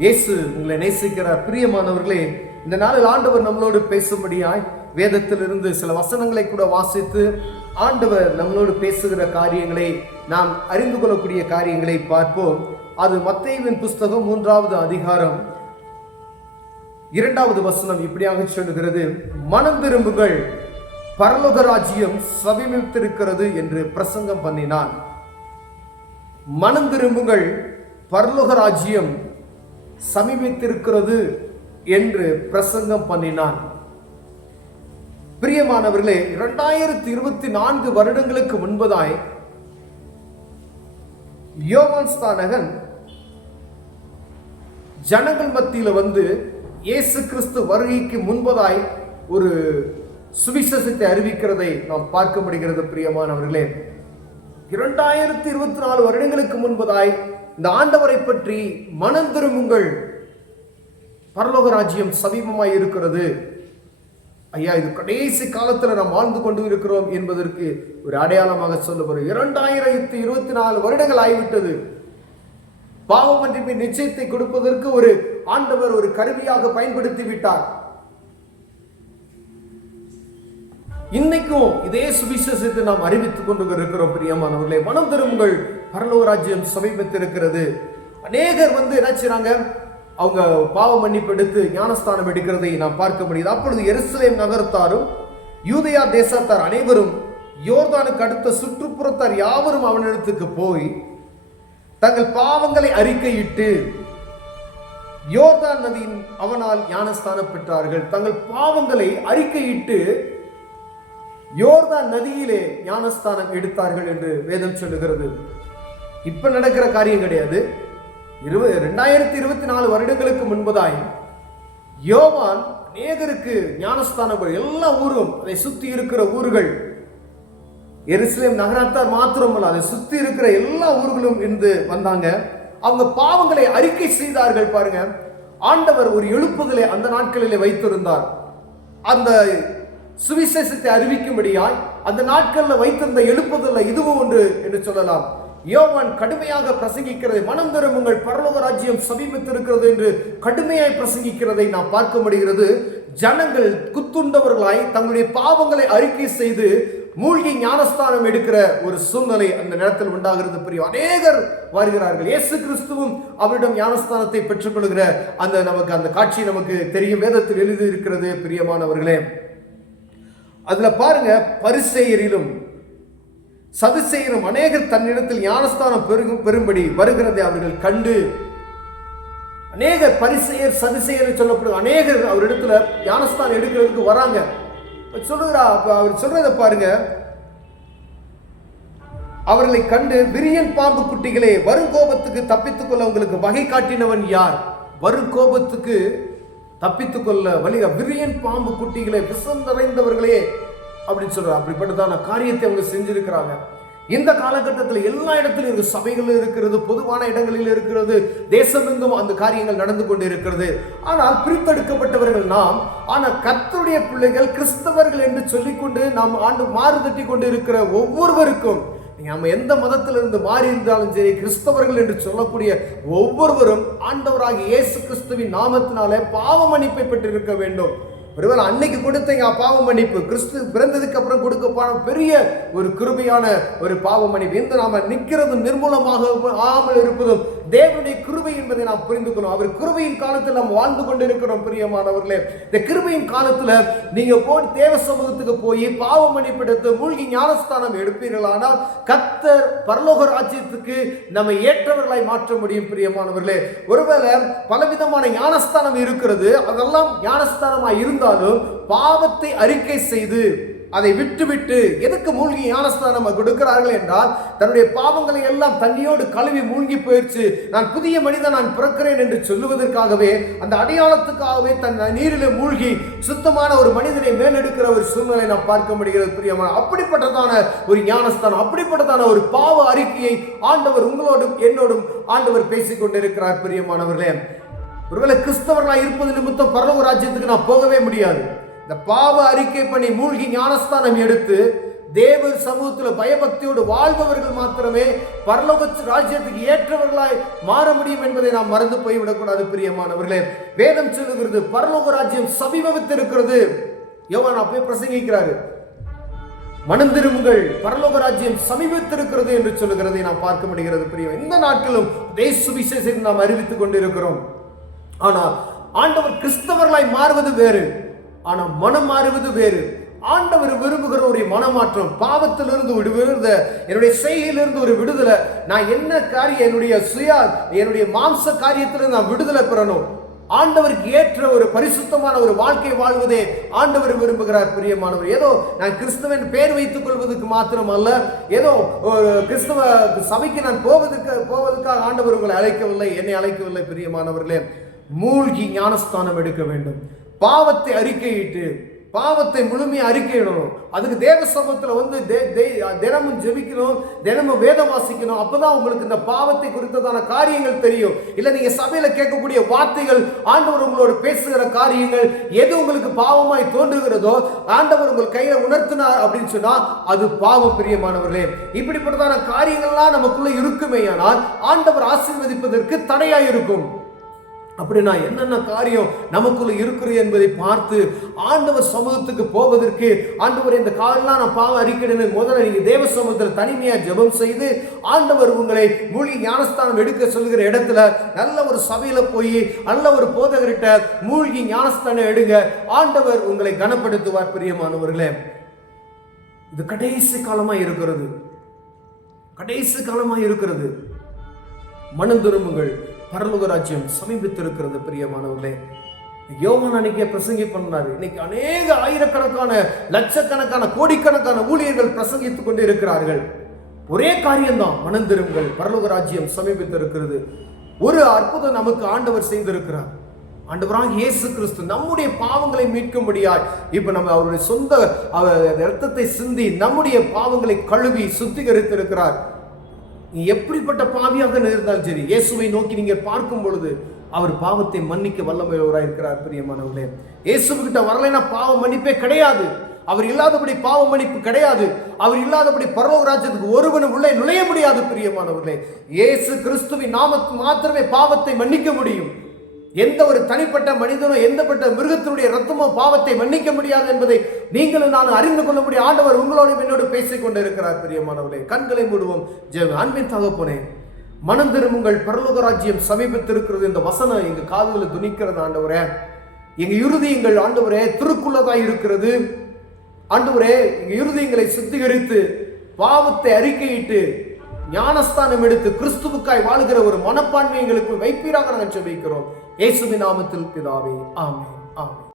இயேசு உங்களை நேசிக்கிறார். பிரியமானவர்களே, இந்த நாளில் ஆண்டவர் நம்மளோடு பேசும்படியாய் வேதத்திலிருந்து சில வசனங்களை கூட வாசித்து ஆண்டவர் நம்மளோடு பேசுகிற காரியங்களை நாம் அறிந்து கொள்ளக்கூடிய காரியங்களை பார்ப்போம். அது மத்தேயுவின் புஸ்தகம் 3வது அதிகாரம் 2வது வசனம் இப்படியாக சொல்லுகிறது: மனம் திரும்புங்கள், பரலோக ராஜ்யம் சமீபித்திருக்கிறது என்று பிரசங்கம் பண்ணினான். மனம் திரும்புங்கள், பரலோக ராஜ்யம் சமீபித்திருக்கிறது என்று பிரசங்கம் பண்ணினான். பிரியமானவர்களே, 2024 வருடங்களுக்கு முன்பதாய் யோவான் ஸ்நானகன் ஜனங்கள் மத்தியில் வந்து இயேசு கிறிஸ்து வருகைக்கு முன்பதாய் ஒரு சுவிசேஷத்தை அறிவிக்கிறதை நாம் பார்க்க முடிகிறது. பிரியமானவர்களே, 2024 வருடங்களுக்கு முன்பதாய் இந்த ஆண்டவரை பற்றி மனம் திரும்புங்கள், பரலோக ராஜ்யம் சமீபமாய் இருக்கிறது, ஐயா இது கடைசி காலத்தில் நாம் வாழ்ந்து கொண்டு இருக்கிறோம் என்பதற்கு ஒரு அடையாளமாக சொல்லப்படும். 2024 வருடங்கள் ஆகிவிட்டது. பாவ மன்னிப்பின் நிச்சயத்தை கொடுப்பதற்கு ஒரு ஆண்டவர் ஒரு கருவியாக பயன்படுத்தி விட்டார். இன்னைக்கும் இதே சுவிசேஷத்தை நாம் அறிவித்துக் கொண்டு இருக்கிறோம். பிரியமானவர்களே, மனம் திரும்புங்கள், பரலோக ராஜ்யம் சமீபத்திருக்கிறது. அநேகர் வந்து என்ன செய்றாங்க, அவங்க பாவ மன்னிப்பு எடுத்து ஞானஸ்தானம் எடுக்கிறதை நாம் பார்க்க முடியுது. அப்பொழுது எருசலேம் நகரத்தாரும் யூதேயா தேசத்தார் அனைவரும் யோர்தானுக்கு அடுத்த சுற்றுப்புறத்தார் யாவரும் அவனிடத்துக்கு போய் தங்கள் பாவங்களை அறிக்கையிட்டு யோர்தான் நதியின் அவனால் ஞானஸ்தானம் பெற்றார்கள். தங்கள் பாவங்களை அறிக்கையிட்டு யோர்தான் நதியிலே ஞானஸ்தானம் எடுத்தார்கள் என்று வேதம் சொல்லுகிறது. இப்ப நடக்கிற காரியம் கிடையாது. 2024 வருடங்களுக்கு முன்பதாய் யோவான் அநேகருக்கு ஞானஸ்தானம், எல்லா ஊரும் அதை சுத்தி இருக்கிற ஊர்கள், எருசலேம் நகரத்தார் மாத்திரமல்ல, அதை சுத்தி இருக்கிற எல்லா ஊர்களும் இருந்து வந்தாங்க. அவங்க பாவங்களை அறிக்கை செய்தார்கள். பாருங்க, ஆண்டவர் ஒரு எழுப்புதலை அந்த நாட்களிலே வைத்திருந்தார். அந்த சுவிசேஷத்தை அறிவிக்கும்படியாய் அந்த நாட்களில் வைத்திருந்த எழுப்புதல் இதுவும் ஒன்று என்று சொல்லலாம். யோவான் கடுமையாக பிரசங்கிக்கிறதை, மனம் திரும்புங்கள், பரலோக ராஜ்யம் சமீபத்திருக்கிறது என்று கடுமையாய் பிரசங்கிக்கிறதை நாம் பார்க்க முடிகிறது. ஜனங்கள் குத்துண்டவர்களாய் தங்களுடைய பாவங்களை அறிக்கை செய்து மூழ்கி ஞானஸ்தானம் எடுக்கிற ஒரு சூழ்நிலை அந்த நேரத்தில் உண்டாகிறது. பெரிய அநேகர் வருகிறார்கள். இயேசு கிறிஸ்துவும் அவரிடம் ஞானஸ்தானத்தை பெற்றுக்கொள்கிற அந்த காட்சி நமக்கு தெரியும், வேதத்தில் எழுதி இருக்கிறது. பிரியமானவர்களே, அதுல பாருங்க, பரிசேயரிலும் சதுசேயரும் அநேகர் தன்னிடத்தில் ஞானஸ்தானம் பெறும்படி வருகிறதை அவர்கள் கண்டு, அநேகர் பரிசேயர் சதுசேயர் சொல்லப்படும் அநேகர் அவரிடத்துல ஞானஸ்தானம் எடுக்கிறதுக்கு வராங்க. அவர் சொல்றத பாருங்க, அவர்களை கண்டு, விரியன் பாம்பு குட்டிகளே, வரும் கோபத்துக்கு தப்பித்துக் கொள்ள உங்களுக்கு வகை காட்டினவன் யார்? வரும் கோபத்துக்கு தப்பித்துக் கொள்ள வழி, விரியன் பாம்பு குட்டிகளே, விஷம் நிறைந்தவர்களே அப்படின்னு சொல்ற அப்படிப்பட்டதான காரியத்தை அவங்க செஞ்சிருக்கிறாங்க. இந்த காலகட்டத்தில் எல்லா இடத்திலும் சபைகள் இருக்கிறது, பொதுவான இடங்களில் இருக்கிறது, தேசமெங்கும் அந்த காரியங்கள் நடந்து கொண்டு இருக்கிறது. ஆனால் பிரித்தெடுக்கப்பட்டவர்கள் நாம், ஆனால் கர்த்தருடைய பிள்ளைகள் கிறிஸ்தவர்கள் என்று சொல்லிக்கொண்டு நாம் மாறுதட்டி கொண்டு இருக்கிற ஒவ்வொருவருக்கும், நம்ம எந்த மதத்திலிருந்து மாறி இருந்தாலும் சரி, கிறிஸ்தவர்கள் என்று சொல்லக்கூடிய ஒவ்வொருவரும் ஆண்டவராகிய இயேசு கிறிஸ்துவின் நாமத்தினாலே பாவ மன்னிப்பை பெற்றிருக்க வேண்டும். ஒருவேளை அன்னைக்கு கொடுத்தீங்க பாவ மன்னிப்பு, கிறிஸ்து பிறந்ததுக்கு அப்புறம் கொடுக்கப்பட பெரிய ஒரு கிருபையான ஒரு பாவ மன்னிப்பு. இந்த நாம நிற்கிறதும் நிர்மூலமாக ஆமல் இருப்பதும் தேவனுடைய கிருபை என்பதை நாம் புரிந்து கொள்ளும். அவர் கிருபையின் காலத்தில் நாம் வாழ்ந்து கொண்டு இருக்கிறோம். பிரியமானவர்களே, இந்த கிருபையின் காலத்துல நீங்க போய் தேவ சமூகத்துக்கு போய் பாவ மன்னிப்பு எடுத்து மூழ்கி ஞானஸ்தானம் எடுப்பீர்களானால் கர்த்தர் பரலோக ராஜ்யத்துக்கு நம்ம ஏற்றவர்களாய் மாற்ற முடியும். பிரியமானவர்களே, ஒருவேளை பலவிதமான ஞானஸ்தானம் இருக்கிறது, அதெல்லாம் ஞானஸ்தானமாய் இருந்தாலும் பாவத்தை அறிக்கை செய்து அதை விட்டுவிட்டு எதுக்கு மூழ்கி ஞானஸ்தானம் கொடுக்கிறார்கள் என்றால், தன்னுடைய பாவங்களை எல்லாம் தண்ணியோடு கழுவி மூழ்கி போயிடுச்சு, நான் புதிய மனிதன், நான் பிறக்கிறேன் என்று சொல்லுவதற்காகவே, அந்த அடையாளத்துக்காகவே தன் நீரிலே மூழ்கி சுத்தமான ஒரு மனிதனை மேலெடுக்கிற ஒரு சூழ்நிலை நாம் பார்க்க முடிகிறது. பிரியமான, அப்படிப்பட்டதான ஒரு ஞானஸ்தானம், அப்படிப்பட்டதான ஒரு பாவ அறிக்கையை ஆண்டவர் உங்களோடும் என்னோடும் ஆண்டவர் பேசிக் கொண்டிருக்கிறார். பிரியமானவர்களே, ஒருவேளை கிறிஸ்தவர்களாக இருப்பது நிமித்தம் பரலோக ராஜ்யத்துக்கு நான் போகவே முடியாது. இந்த பாவ அறிக்கை பண்ணி மூழ்கி ஞானஸ்தானம் எடுத்து தேவ சமூகத்தில் பயபக்தியோடு வாழ்பவர்கள் மாத்திரமே பரலோக ராஜ்யத்துக்கு ஏற்றவர்களாய் மாற முடியும் என்பதை நாம் மறந்து போய்விடக்கூடாது பிரியமானவர்களே. வேதம் சொல்லுகிறது பரலோக ராஜ்யம் சமீபத்திருக்கிறது. யோவான் அப்பவே பிரசங்கிக்கிறாரு, மனம் திரும்புங்கள், பரலோக ராஜ்யம் சமீபத்திருக்கிறது என்று சொல்லுகிறதை நாம் பார்க்க முடிகிறது. பிரியம், இந்த நாட்களும் சுவிசேஷத்தை நாம் அறிவித்துக் கொண்டிருக்கிறோம். ஆனால் ஆண்டவர் கிறிஸ்தவர்களாய் மாறுவது வேறு, ஆனால் மனம் மாறுவது வேறு. ஆண்டவர் விரும்புகிற ஒரு மனமாற்றம், பாவத்திலிருந்து விடுவிடுத, என்னுடைய செய்கையிலிருந்து ஒரு விடுதலை. நான் என்ன காரியம், என்னுடைய மாம்ச காரியத்திலிருந்து நான் விடுதலை பெறணும். ஆண்டவருக்கு ஏற்ற ஒரு பரிசுத்தமான ஒரு வாழ்க்கை வாழ்வதே ஆண்டவர் விரும்புகிறார் பிரியமானவர். ஏதோ நான் கிறிஸ்தவன் பேர் வைத்துக் கொள்வதற்கு மாத்திரம் அல்ல, ஏதோ ஒரு கிறிஸ்தவ சபைக்கு நான் போவதற்காக ஆண்டவர் உங்களை அழைக்கவில்லை, என்னை அழைக்கவில்லை பிரியமானவர்களே. மூழ்கி ஞானஸ்தானம் எடுக்க வேண்டும். பாவத்தை அறிக்கையிட்டு பாவத்தை முழுமையாக அறிக்கையிடணும். அதுக்கு தேவ சமூகத்தில் வந்து தினமும் ஜெபிக்கணும், தினமும் வேதம் வாசிக்கணும். அப்பதான் உங்களுக்கு இந்த பாவத்தை குறித்ததான காரியங்கள் தெரியும். இல்லை நீங்க சபையில கேட்கக்கூடிய வார்த்தைகள், ஆண்டவர் உங்களோட பேசுகிற காரியங்கள் எது உங்களுக்கு பாவமாய் தோன்றுகிறதோ, ஆண்டவர் உங்கள் கையில உணர்த்தினார் அப்படின்னு சொன்னா அது பாவம் பிரியமானவர்களே. இப்படிப்பட்டதான காரியங்கள்லாம் நமக்குள்ள இருக்குமே, ஆனால் ஆண்டவர் ஆசீர்வதிப்பதற்கு தடையாய் இருக்கும். அப்படின்னா என்னென்ன காரியம் நமக்குள்ள இருக்கிறது என்பதை பார்த்து ஆண்டவர் சமூகத்துக்கு போவதற்கு, ஆண்டவர் இந்த காலெல்லாம் நான் பாவம் அறிக்கையிடணும், முதல்ல நீங்க தேவ சமூகத்தில் தனிமையா ஜெபம் செய்து ஆண்டவர் உங்களை மூழ்கி ஞானஸ்தானம் எடுக்க சொல்லுகிற இடத்துல நல்ல ஒரு சபையில போய் நல்ல ஒரு போதகர்கிட்ட மூழ்கி ஞானஸ்தானம் எடுங்க. ஆண்டவர் உங்களை கனப்படுத்துவார் பிரியமானவர்களே. இது கடைசி காலமா இருக்கிறது, கடைசி காலமா இருக்கிறது. மனம் திரும்புங்கள், பரலோக ராஜ்யம் சமீபித்திருக்கிறது பிரியமானவர்களே. யோவான் அன்னைக்கு பிரசங்கி பண்ணாரு. இன்னைக்கு அநேக ஆயிரக்கணக்கான லட்சக்கணக்கான கோடிக்கணக்கான ஊழியர்கள் பிரசங்கித்துக் கொண்டு இருக்கிறார்கள். ஒரே காரியம்தான், மனம் திரும்புங்கள், பரலோக ராஜ்யம் சமீபித்திருக்கிறது. ஒரு அற்புதம் நமக்கு ஆண்டவர் செய்திருக்கிறார். ஆண்டவராக இயேசு கிறிஸ்து நம்முடைய பாவங்களை மீட்கும்படியாய் இப்ப நம்ம அவருடைய சொந்த இரத்தத்தை சிந்தி நம்முடைய பாவங்களை கழுவி சுத்திகரித்திருக்கிறார். நீ எப்படிப்பட்ட பாவியாக இருந்தாலும் சரி, இயேசுவை நோக்கி நீங்க பார்க்கும் பொழுது அவர் பாவத்தை மன்னிக்க வல்லமையுள்ளவராக இருக்கிறார் பிரியமானவர்களே. இயேசுகிட்ட வரலைன்னா பாவ மன்னிப்பே கிடையாது. அவர் இல்லாதபடி பாவ மன்னிப்பு கிடையாது. அவர் இல்லாதபடி பரலோக ராஜ்யத்துக்கு ஒருவனும் உள்ளே நுழைய முடியாது பிரியமானவர்களே. இயேசு கிறிஸ்துவின் நாமத்தில் மாத்திரமே பாவத்தை மன்னிக்க முடியும். எந்த ஒரு தனிப்பட்ட மனிதனோ எந்தப்பட்ட மிருகத்தினுடைய ரத்தமோ பாவத்தை மன்னிக்க முடியாது என்பதை நீங்களும் நான் அறிந்து கொள்ள முடியும். ஆண்டவர் உங்களோடு என்னோடு பேசிக் கொண்டிருக்கிறார் பிரியமானவர்களே. கண்களை மூடுவோம். அன்பின் தகப்பனே, மனம் திரும்புங்கள், பரலோக ராஜ்யம் சமீபத்திருக்கிறது. இந்த வசனம் எங்க காதுகளை துணிக்கிறது ஆண்டவரே. எங்க இருதயங்கள் ஆண்டவரே திருக்குள்ளதாய் இருக்கிறது. ஆண்டவரே, எங்க இருதயங்களை சுத்திகரித்து பாவத்தை அறிக்கையிட்டு ஞானஸ்தானம் எடுத்து கிறிஸ்துவுக்காய் வாழுகிற ஒரு மனப்பான்மை எங்களுக்கு வைப்பீராக நாங்கள் ஜெபிக்கிறோம். இயேசுவின் நாமத்தில் பிதாவே, ஆமென், ஆமென்.